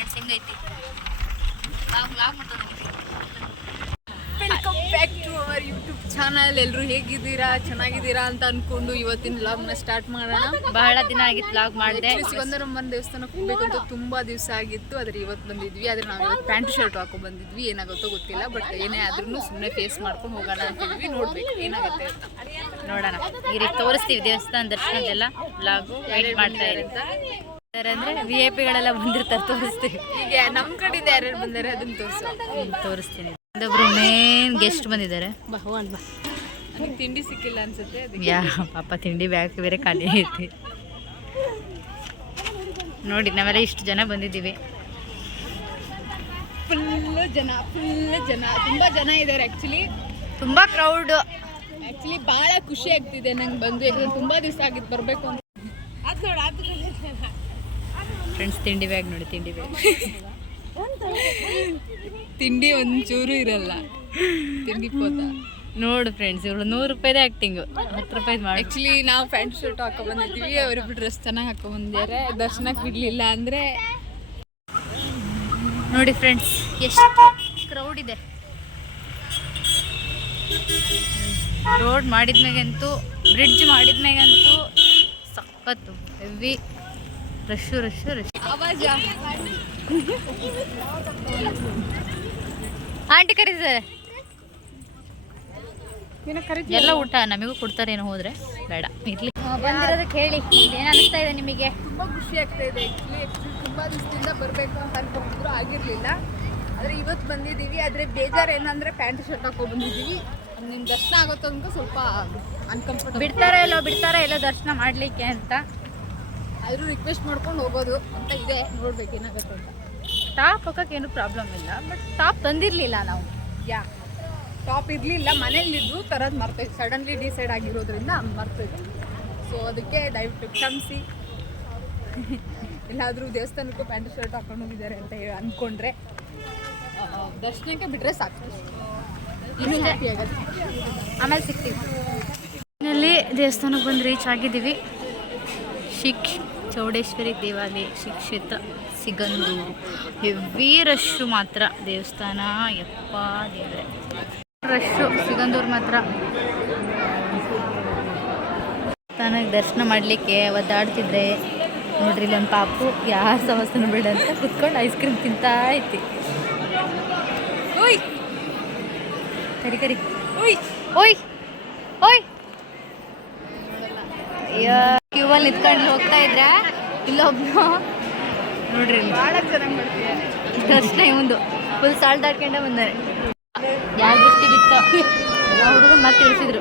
Friends ಹೆಂಗೈತಿ ಲಾಗ್ ಮಾಡ್ತಾರೆ. Welcome back to our YouTube channel. ಎಲ್ಲರೂ ಹೇಗಿದ್ದೀರಾ, ಚೆನ್ನಾಗಿದ್ದೀರಾ ಅಂತ ಅನ್ಕೊಂಡು ಇವತ್ತಿನ ವ್ಲಾಗ್ನ ಸ್ಟಾರ್ಟ್ ಮಾಡೋಣ. ಬಹಳ ದಿನ ಆಗಿತ್ತು ವ್ಲಾಗ್ ಮಾಡಿದೆ. ಸಿಗಂದರಮ್ಮನ ದೇವಸ್ಥಾನಕ್ಕೆ ಹೋಗ್ಬೇಕು ಅಂತ ತುಂಬಾ ದಿವಸ ಆಗಿತ್ತು. ಆದರೆ ಇವತ್ತು ಬಂದಿದ್ವಿ. ಆದರೆ ನಾವು ಇವತ್ತು ಪ್ಯಾಂಟ್ ಶರ್ಟ್ ಹಾಕೊಂಡು ಬಂದಿದ್ವಿ. ಏನಾಗುತ್ತೋ ಗೊತ್ತಿಲ್ಲ, ಬಟ್ ಏನೇ ಆದ್ರೂ ಸುಮ್ಮನೆ ಫೇಸ್ ಮಾಡ್ಕೊಂಡು ಹೋಗೋಣ ಅಂತಿದ್ವಿ. ನೋಡ್ಬೇಕು ಏನಾಗುತ್ತೆ ಅಂತ ನೋಡೋಣ. ಈ ರೀತಿ ತೋರಿಸ್ತೀವಿ ದೇವಸ್ಥಾನ ದರ್ಶನದೆಲ್ಲ. ವ್ಲಾಗು ವೇಟ್ ಮಾಡ್ತಾ ಇರುತ್ತೆ. ಅಂದ್ರೆ VIP ಗಳೆಲ್ಲ ಬಂದಿರ್ತಾರೆ, ತೋರಿಸ್ತೀವಿ. ಈಗ ನಮ್ಮ ಕಡೆಯಿಂದ ಯಾರ್ಯಾರು ಬಂದಾರೆ ಅದನ್ನ ತೋರಿಸ್ತೀನಿ. ಒಂದೊಬ್ರು ಮೇನ್ ಗೆಸ್ಟ್ ಬಂದಿದ್ದಾರೆ. ನನಗೆ ತಿಂಡಿ ಸಿಕ್ಕಿಲ್ಲ ಅನ್ಸುತ್ತೆ. ಪಾಪ ತಿಂಡಿ ಬ್ಯಾಗ್ ಬೇರೆ ಖಾಲಿ ಐತಿ. ನೋಡಿ ನಾವೆಲ್ಲ ಇಷ್ಟು ಜನ ಬಂದಿದ್ದೀವಿ. ಫುಲ್ ಜನ ತುಂಬಾ ಜನ ಇದ್ದಾರೆ. ತುಂಬಾ ಕ್ರೌಡ್. ಬಹಳ ಖುಷಿ ಆಗ್ತಿದೆ ನಂಗೆ ಬಂದು. ಯಾಕಂದ್ರೆ ತುಂಬಾ ದಿವಸ ಆಗಿತ್ತು ಬರ್ಬೇಕು ಅಂತ. ಫ್ರೆಂಡ್ಸ್ ತಿಂಡಿ ಬ್ಯಾಗ್ ನೋಡಿ, ತಿಂಡಿ ಬ್ಯಾಗ್. ತಿಂಡಿ ಒಂಚೂರು ಇರಲ್ಲ, ತಿಂಡಿ ಪೋತ. ನೋಡು ಫ್ರೆಂಡ್ಸ್, ಇವಳು 100 ರೂಪಾಯಿದೇ ಆ್ಯಕ್ಟಿಂಗು, 10 ರೂಪಾಯಿದು ಮಾಡಿ. ನಾವು ಪ್ಯಾಂಟ್ ಶರ್ಟ್ ಹಾಕೊ ಬಂದಿದ್ದೀವಿ. ಅವರಿಬ್ರು ಡ್ರೆಸ್ ಚೆನ್ನಾಗಿ ಹಾಕೊ ಬಂದಿದ್ದಾರೆ. ದರ್ಶನಕ್ಕೆ ಬಿಡಲಿಲ್ಲ ಅಂದರೆ ನೋಡಿ ಫ್ರೆಂಡ್ಸ್ ಎಷ್ಟು ಕ್ರೌಡ್ ಇದೆ. ರೋಡ್ ಮಾಡಿದ್ಮೇಗಂತೂ, ಬ್ರಿಡ್ಜ್ ಮಾಡಿದ್ಮೇಗಂತೂ ಸಖತ್ತು ಹೆವಿ ರಶ್ಶು. ಆಂಟಿ ಕರೀತಾರೆ. ಎಲ್ಲ ಊಟ ನಮಗೂ ಕೊಡ್ತಾರೇನೋ, ಹೋದ್ರೆ ಬೇಡ ಇರ್ಲಿ. ಬಂದಿರೋದಕ್ಕೆ ಹೇಳಿ, ಏನು ಅನಿಸ್ತಾ ಇದೆ ನಿಮಗೆ? ತುಂಬ ಖುಷಿ ಆಗ್ತಾ ಇದೆ. ತುಂಬ ದಿವಸದಿಂದ ಬರಬೇಕು ಅಂತ ಅನ್ಕೊಂಡಿದ್ರು, ಆಗಿರಲಿಲ್ಲ. ಆದರೆ ಇವತ್ತು ಬಂದಿದ್ದೀವಿ. ಆದರೆ ಬೇಜಾರು ಏನಂದರೆ ಪ್ಯಾಂಟ್ ಶರ್ಟ್ ಹಾಕೊಂಡು ಬಂದಿದ್ದೀವಿ. ನಿಮ್ಮ ದರ್ಶನ ಆಗುತ್ತೆ ಅಂತ ಸ್ವಲ್ಪ ಅನ್ಕಂಫರ್ಟಬಲ್. ಬಿಡ್ತಾರ ಎಲ್ಲ ದರ್ಶನ ಮಾಡಲಿಕ್ಕೆ ಅಂತ. ಆದರೂ ರಿಕ್ವೆಸ್ಟ್ ಮಾಡ್ಕೊಂಡು ಹೋಗೋದು ಅಂತ ಇದೆ. ನೋಡ್ಬೇಕು ಏನಾಗುತ್ತೆ ಅಂತ. ಟಾಪ್ ಹಾಕೋಕೆ ಏನು ಪ್ರಾಬ್ಲಮ್ ಇಲ್ಲ, ಬಟ್ ಟಾಪ್ ತಂದಿರಲಿಲ್ಲ ನಾವು. ಟಾಪ್ ಇರಲಿಲ್ಲ, ಮನೇಲಿದ್ದು ತರೋದು ಮರ್ತೈತೆ. ಸಡನ್ಲಿ ಡಿಸೈಡ್ ಆಗಿರೋದ್ರಿಂದ ಮರ್ತೈತೆ. ಸೊ ಅದಕ್ಕೆ ದಯವಿಟ್ಟು ಕ್ಷಮಿಸಿ. ಎಲ್ಲಾದರೂ ದೇವಸ್ಥಾನಕ್ಕೂ ಪ್ಯಾಂಟ್ ಶರ್ಟ್ ಹಾಕೊಂಡು ಹೋಗಿದ್ದಾರೆ ಅಂತ ಅಂದ್ಕೊಂಡ್ರೆ ದರ್ಶನಕ್ಕೆ ಬಿಟ್ಟರೆ ಸಾಕು. ಇನ್ನೂ ಹ್ಯಾಪಿ ಆಗುತ್ತೆ. ಆಮೇಲೆ ಸಿಗ್ತೀವಿ. ಇಲ್ಲಿ ದೇವಸ್ಥಾನಕ್ಕೆ ಬಂದು ರೀಚ್ ಆಗಿದ್ದೀವಿ. ಚೌಡೇಶ್ವರಿ ದೇವಾಲಯ, ಶ್ರೀ ಕ್ಷೇತ್ರ ಸಿಗಂದೂರು. ಹೆವಿ ರಶ್ಶು ಮಾತ್ರ ದೇವಸ್ಥಾನ. ಯಪ್ಪ ದೇವರೇ, ರಶ್ಶು ಸಿಗಂದೂರು ಮಾತ್ರ. ದೇವಸ್ಥಾನಕ್ಕೆ ದರ್ಶನ ಮಾಡಲಿಕ್ಕೆ ಒದ್ದಾಡ್ತಿದ್ರೆ ನೋಡ್ರಿ, ಇಲ್ಲೊಂದು ಪಾಪು ಯಾರ ಸಮಸ್ಯೆನೂ ಬೇಡ ಅಂತ ಕುತ್ಕೊಂಡು ಐಸ್ ಕ್ರೀಮ್ ತಿಂತಾ ಐತಿ. ಕರಿ ಓಯ್ ಓಯ್ ಓಯ್. ಅಯ್ಯೋ, ಕ್ಯೂವಲ್ಲಿ ನಿಂತ್ಕೊಂಡು ಹೋಗ್ತಾ ಇದ್ರೆ ಇಲ್ಲೊಬ್ನು ನೋಡ್ರಿ, ಭಾಳ ಚೆನ್ನಾಗಿ ಮಾಡ್ತಿದ್ದಾರೆ ದರ್ಶನ. ಇವಂದು ಫುಲ್ ಸಾಲ್ಟ್ ದಾಟ್ಕೊಂಡೆ ಬಂದಾರೆ. ಯಾರ ದೃಷ್ಟಿ ಬಿತ್ತ ಹುಡುಗನ್ ಮತ್ತೆ ತಿಳಿಸಿದ್ರು.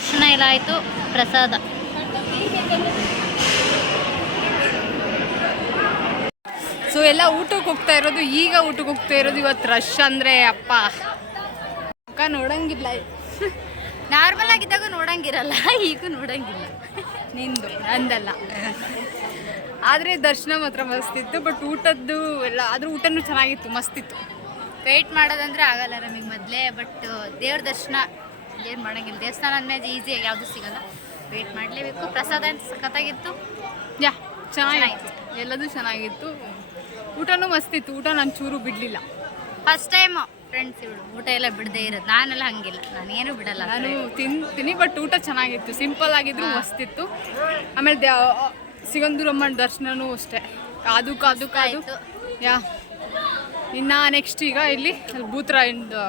ದರ್ಶನ ಎಲ್ಲ ಆಯಿತು. ಪ್ರಸಾದ ಸೊ ಎಲ್ಲ ಊಟಕ್ಕೆ ಹೋಗ್ತಾ ಇರೋದು. ಇವತ್ತು ರಶ್ ಅಂದರೆ ಅಪ್ಪ ಅಕ್ಕ ನೋಡಂಗಿಲ್ಲ. ನಾರ್ಮಲ್ ಆಗಿದ್ದಾಗ ನೋಡಂಗಿರಲ್ಲ, ಈಗೂ ನೋಡಂಗಿಲ್ಲ. ನಿಂದು ಅಂದಲ್ಲ. ಆದರೆ ದರ್ಶನ ಮಾತ್ರ ಮಸ್ತಿತ್ತು. ಬಟ್ ಊಟದ್ದು ಎಲ್ಲ, ಆದರೂ ಊಟನೂ ಚೆನ್ನಾಗಿತ್ತು, ಮಸ್ತಿತ್ತು. ವೆಯ್ಟ್ ಮಾಡೋದಂದ್ರೆ ಆಗಲ್ಲ ನಮಗೆ ಮೊದಲೇ. ಬಟ್ ದೇವ್ರ ದರ್ಶನ ಏನು ಮಾಡೋಂಗಿಲ್ಲ. ದೇವಸ್ಥಾನ ಅಂದಮೇಲೆ ಈಸಿಯಾಗಿ ಯಾವುದೂ ಸಿಗಲ್ಲ, ವೆಯ್ಟ್ ಮಾಡಲೇಬೇಕು. ಪ್ರಸಾದ ಅಂತ ಸಖತ್ತಾಗಿತ್ತು. ಚೆನ್ನಾಗಿತ್ತು, ಎಲ್ಲದೂ ಚೆನ್ನಾಗಿತ್ತು. ಊಟನೂ ಮಸ್ತಿತ್ತು. ಊಟ ನಾನು ಚೂರು ಬಿಡಲಿಲ್ಲ. ಫಸ್ಟ್ ಟೈಮ್ ಫ್ರೆಂಡ್ಸ್ ಇವಳು ಊಟ ಎಲ್ಲ ಬಿಡದೇ ಇರೋದು. ನಾನೆಲ್ಲ ಹಂಗಿಲ್ಲ, ನಾನೇನು ಬಿಡಲ್ಲ. ನಾನು ತಿಂತೀನಿ, ಬಟ್ ಊಟ ಚೆನ್ನಾಗಿತ್ತು. ಸಿಂಪಲ್ ಆಗಿದ್ರು ಮಸ್ತಿತ್ತು. ಆಮೇಲೆ ಸಿಗಂದೂರಮ್ಮನ ದರ್ಶನನೂ ಅಷ್ಟೇ. ಕಾದು ಇನ್ನು ನೆಕ್ಸ್ಟ್ ಈಗ ಇಲ್ಲಿ ಭೂತರಾಯಂದು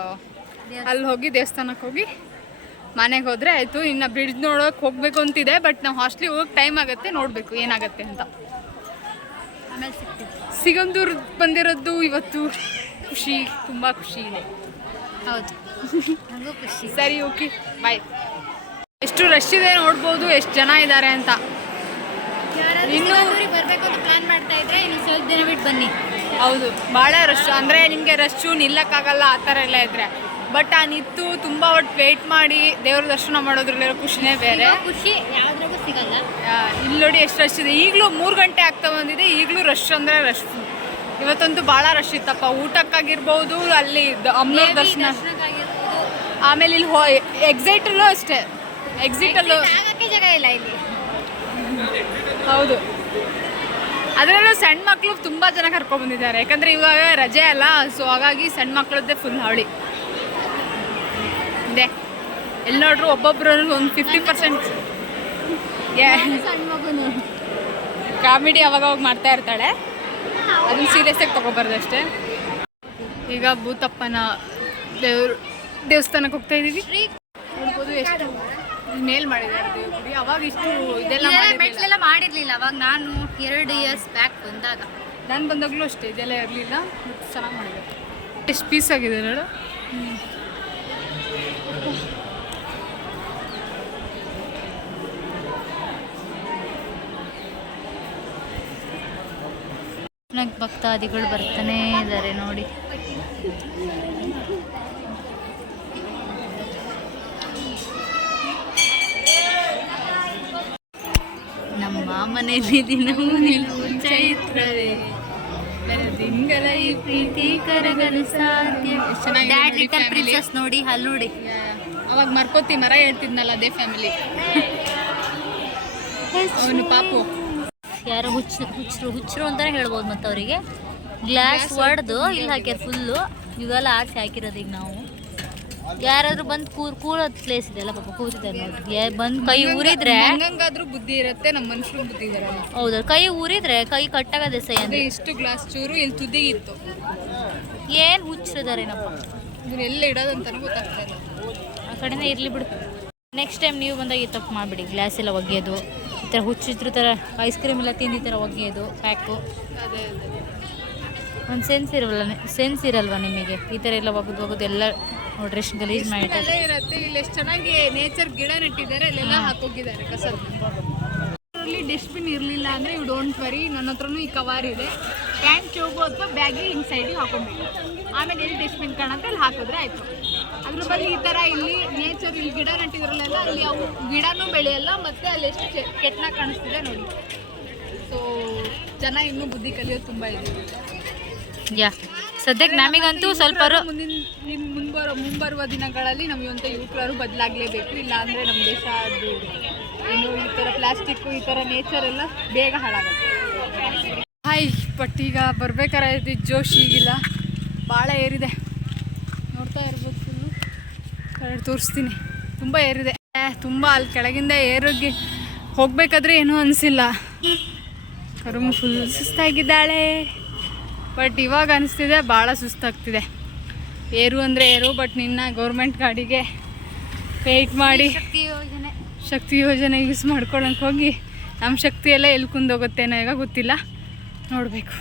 ಅಲ್ಲಿ ಹೋಗಿ ದೇವಸ್ಥಾನಕ್ಕೆ ಹೋಗಿ ಮನೆಗೆ ಹೋದರೆ ಆಯಿತು. ಇನ್ನು ಬ್ರಿಡ್ಜ್ ನೋಡೋಕೆ ಹೋಗಬೇಕು ಅಂತಿದೆ. ಬಟ್ ನಾವು ಹಾಸ್ಟ್ಲಿಗೆ ಹೋಗೋಕೆ ಟೈಮ್ ಆಗುತ್ತೆ, ನೋಡಬೇಕು ಏನಾಗುತ್ತೆ ಅಂತ. ಆಮೇಲೆ ಸಿಗ್ತೀವಿ. ಸಿಗಂದೂರು ಬಂದಿರೋದು ಇವತ್ತು ಖುಷಿ, ತುಂಬ ಖುಷಿ ಇದೆ. ಹೌದು, ನನಗೂ ಖುಷಿ. ಸರಿ, ಓಕೆ, ಬಾಯ್. ಎಷ್ಟು ರಶ್ ಇದೆ ನೋಡ್ಬೋದು, ಎಷ್ಟು ಜನ ಇದ್ದಾರೆ ಅಂತ. ಇನ್ನೂ ಬರಬೇಕು ಅಂತ ಪ್ಲಾನ್ ಮಾಡ್ತಾ ಇದ್ರೆ ಇನ್ನು ಸ್ವಲ್ಪ ದಿನ ಬಿಟ್ಟು ಬನ್ನಿ. ಹೌದು, ಭಾಳ ರಶ್. ಅಂದರೆ ನಿಮಗೆ ರಶ್ಶು ನಿಲ್ಲಕ್ಕಾಗಲ್ಲ ಆ ಥರ ಎಲ್ಲ ಇದ್ದರೆ. ಬಟ್ ಆ ನಿಂತು ತುಂಬ ಹೊತ್ತು ವೆಯ್ಟ್ ಮಾಡಿ ದೇವ್ರ ದರ್ಶನ ಮಾಡೋದ್ರಲ್ಲಿರೋ ಖುಷಿನೇ ಬೇರೆ. ಖುಷಿ ಯಾವುದ್ರಾಗೂ ಸಿಗಲ್ಲ. ಇಲ್ಲಿ ನೋಡಿ ಎಷ್ಟು ರಶ್ ಇದೆ. ಈಗಲೂ 3 ಗಂಟೆ ಆಗ್ತಾ ಬಂದಿದೆ, ಈಗಲೂ ರಶ್ ಅಂದರೆ ರಶ್. ಇವತ್ತಂತೂ ಭಾಳ ರಶ್ ಇತ್ತಪ್ಪ. ಊಟಕ್ಕಾಗಿರ್ಬೋದು, ಅಲ್ಲಿ ಅಮ್ಮನವ್ರ ದರ್ಶನ ಆಮೇಲೆ ಇಲ್ಲಿ ಎಕ್ಸಿಟಲ್ಲೂ ಅಷ್ಟೇ, ಎಕ್ಸಿಟಲ್ಲೂ ಜಾಗ ಇಲ್ಲ ಇಲ್ಲಿ. ಹೌದು, ಅದರಲ್ಲೂ ಸಣ್ಣ ಮಕ್ಕಳು ತುಂಬ ಜನ ಕರ್ಕೊಂಡ್ಬಂದಿದ್ದಾರೆ. ಯಾಕಂದರೆ ಇವಾಗ ರಜೆ ಅಲ್ಲ, ಸೊ ಹಾಗಾಗಿ ಸಣ್ಣ ಮಕ್ಕಳದ್ದೇ ಫುಲ್ ಹಾವಳಿ ಇದೆ. ಎಲ್ಲಿ ನೋಡ್ರು ಒಬ್ಬೊಬ್ರು ಒಂದು 50% ಸಣ್ಣ ಮಗುನು ಕಾಮಿಡಿ ಅವಾಗ ಮಾಡ್ತಾ ಇರ್ತಾಳೆ, ಅದನ್ನ ಸೀರಿಯಸ್ಸಾಗಿ ತೊಗೊಬಾರ್ದು ಅಷ್ಟೇ. ಈಗ ಭೂತಪ್ಪನ ದೇವಸ್ಥಾನಕ್ಕೆ ಹೋಗ್ತಾ ಇದ್ದೀವಿ. ನೋಡ್ಬೋದು ಎಷ್ಟು ಮೇಲ್ ಮಾಡಿದ್ದಾರೆ ದೇವ್ರ ಗುಡಿ. ಅವಾಗ ಇಷ್ಟು ಇದೆಲ್ಲ ಮೆಟ್ಲೆಲ್ಲ ಮಾಡಿರ್ಲಿಲ್ಲ ಅವಾಗ, ನಾನು 2 ಇಯರ್ಸ್ ಬ್ಯಾಕ್ ಬಂದಾಗ. ನಾನು ಬಂದಾಗಲೂ ಅಷ್ಟೇ ಇದೆಲ್ಲ ಇರಲಿಲ್ಲ, ಚೆನ್ನಾಗಿ ಮಾಡಿದ್ದಾರೆ. ಎಷ್ಟು ಪೀಸ್ ಆಗಿದೆ ನೋಡು. ಭಕ್ತಾದಿಗಳು ಬರ್ತಾನೆ ಇದ್ದಾರೆ ನೋಡಿ. ನಮ್ಮ ಮನೆಯಲ್ಲಿ ದಿನವೂ ನಿಲ್ಲುವ ಚೈತ್ರವೇ, ಬೆಳದಿಂಗಳ ಈ ಪ್ರೀತಿ ಕರಗಲು ಸಾಧ್ಯ. ಡ್ಯಾಡ್ ಲಿಟಲ್ ಪ್ರಿನ್ಸಸ್ ನೋಡಿ, ಅಲ್ಲಿ ನೋಡಿ. ಅವಾಗ ಮರ್ಕೋತಿ ಮರ ಹೇಳ್ತಿದ್ನಲ್ಲ, ಅದೇ ಫ್ಯಾಮಿಲಿ. ಅವನು ಪಾಪು ಯಾರೋ ಹುಚ್ಚರು ಅಂತಾನೆ ಹೇಳ್ಬೋದು. ಮತ್ತು ಅವರಿಗೆ ಗ್ಲಾಸ್ ಹೊಡೆದು ಇಲ್ಲಿ ಹಾಕ್ಯಾರ ಫುಲ್ಲು. ಇವೆಲ್ಲ ಆರಿಸಿ ಹಾಕಿರೋದು. ಈಗ ನಾವು ಯಾರಾದ್ರೂ ಬಂದು ಕೂರೋದು ಪ್ಲೇಸ್ ಇದೆಲ್ಲ, ಪಾಪ ಕೂತಿದ್ದಾರೆ ನೋಡಿ. ಬಂದು ಕೈ ಊರಿದ್ರೆ ಹಂಗಾದ್ರೂ ಬುದ್ಧಿ ಇರುತ್ತೆ, ನಮ್ಮ ಮನುಷ್ಯರು ಬುದ್ಧಿ ಇದಾರಲ್ಲ. ಹೌದು, ಕೈ ಊರಿದ್ರೆ ಕೈ ಕಟ್ಟಾಗದೆ ಸೈ ಅಂದ್ರೆ. ಇಷ್ಟು ಗ್ಲಾಸ್ ಚೂರು ಇಲ್ಲಿ ತುದಿಗಿತ್ತು. ಏನು ಹುಚ್ಚರಿದಾರೇನಪ್ಪ, ಇದನ್ನೆಲ್ಲ ಇಡೋದಂತಾನು ಗೊತ್ತಾಗ್ತಾ ಇಲ್ಲ. ಆ ಕಡೆನೇ ಇರಲಿ ಬಿಡು. ನೆಕ್ಸ್ಟ್ ಟೈಮ್ ನೀವು ಬಂದಾಗ ಈ ತಪ್ಪು ಮಾಡಿಬಿಡಿ. ಗ್ಲಾಸ್ ಎಲ್ಲ ಒಗೆಯೋದು, ಈ ಥರ ಹುಚ್ಚಿದ್ರ ಥರ ಐಸ್ ಕ್ರೀಮ್ ಎಲ್ಲ ತಿಂದು ಈ ಥರ ಒಗೆಯೋದು ಪ್ಯಾಕು. ಅದೇ ಒಂದು ಸೆನ್ಸ್ ಇರಲ್ವಾ ನಿಮಗೆ? ಈ ಥರ ಎಲ್ಲ ಒಗೆದು ಎಲ್ಲ ನೋಡ್ರಿ ಎಷ್ಟು ಗಲೀಜು ಮಾಡಿದ್ದಾರೆ. ಇರುತ್ತೆ. ಇಲ್ಲಿ ಎಷ್ಟು ಚೆನ್ನಾಗಿ ನೇಚರ್ ಗಿಡ ನೆಟ್ಟಿದ್ದಾರೆ, ಅಲ್ಲೆಲ್ಲ ಹಾಕೋಗಿದ್ದಾರೆ ಕಸ. ಡಸ್ಟ್ಬಿನ್ ಇರಲಿಲ್ಲ ಅಂದರೆ ಇವು ಡೋಂಟ್ ವರಿ, ನನ್ನ ಹತ್ರನೂ ಈ ಕವರ್ ಇದೆ. ಪ್ಯಾಂಟ್ ಚೋಗು ಅಥವಾ ಬ್ಯಾಗಿ ಹಿಂಗೆ ಸೈಡಿಗೆ ಹಾಕೊಬೇಕು. ಆಮೇಲೆ ಎಲ್ಲಿ ಡಸ್ಟ್ಬಿನ್ ಕಾಣುತ್ತೆ ಅಲ್ಲಿ ಹಾಕಿದ್ರೆ ಆಯಿತು. ಅದ್ರ ಬದಲು ಈ ಥರ ಇಲ್ಲಿ ನೇಚರ್ ಇಲ್ಲಿ ಗಿಡ ನೆಟ್ಟಿದ್ರಲ್ಲೆಲ್ಲ ಅಲ್ಲಿ ಅವು ಗಿಡನೂ ಬೆಳೆಯಲ್ಲ, ಮತ್ತು ಅಲ್ಲಿ ಎಷ್ಟು ಕೆಟ್ಟನಾಗ ಕಾಣಿಸ್ತಿದೆ ನೋಡಿ. ಸೊ ಜನ ಇನ್ನೂ ಬುದ್ಧಿ ಕಲಿಯೋದು ತುಂಬ ಇದೆ. ಸದ್ಯಕ್ಕೆ ನಮಗಂತೂ ಸ್ವಲ್ಪ ಮುಂಬರುವ ದಿನಗಳಲ್ಲಿ ನಮಗಂತ ಯುವಕರು ಬದಲಾಗಲೇಬೇಕು. ಇಲ್ಲ ಅಂದರೆ ನಮ್ಮ ದೇಶ ಅದು ಏನು ಈ ಥರ ಪ್ಲಾಸ್ಟಿಕ್ಕು ಈ ಥರ ನೇಚರ್ ಎಲ್ಲ ಬೇಗ ಹಾಳಾಗುತ್ತೆ. ಹಾಯ್, ಬಟ್ ಈಗ ಬರ್ಬೇಕಾರೆ ಜೋಶ್ ಈಗಿಲ್ಲ, ಭಾಳ ಏರಿದೆ. ನೋಡ್ತಾ ಇರ್ಬೋದು, ಫುಲ್ಲು ಕಡೆ ತೋರಿಸ್ತೀನಿ. ತುಂಬ ಏರಿದೆ, ತುಂಬ ಅಲ್ಲಿ ಕೆಳಗಿಂದ ಏರೋಗಿ ಹೋಗಬೇಕಾದ್ರೆ ಏನೂ ಅನಿಸಿಲ್ಲ. ಕರುಮು ಫುಲ್ ಸುಸ್ತಾಗಿದ್ದಾಳೆ. ಬಟ್ ಇವಾಗ ಅನಿಸ್ತಿದೆ ಭಾಳ ಸುಸ್ತಾಗ್ತಿದೆ. ಏರು ಅಂದರೆ ಏರು, ಬಟ್ ನಿನ್ನ ಗೌರ್ಮೆಂಟ್ ಗಾಡಿಗೆ ವೆಯ್ಟ್ ಮಾಡಿ ಶಕ್ತಿ ಯೋಜನೆ ಯೂಸ್ ಮಾಡ್ಕೊಳಕ್ಕೆ ಹೋಗಿ ನಮ್ಮ ಶಕ್ತಿ ಎಲ್ಲ ಎಲ್ಲಿ ಕುಂದೋಗುತ್ತೇನೋ ಈಗ ಗೊತ್ತಿಲ್ಲ, ನೋಡಬೇಕು.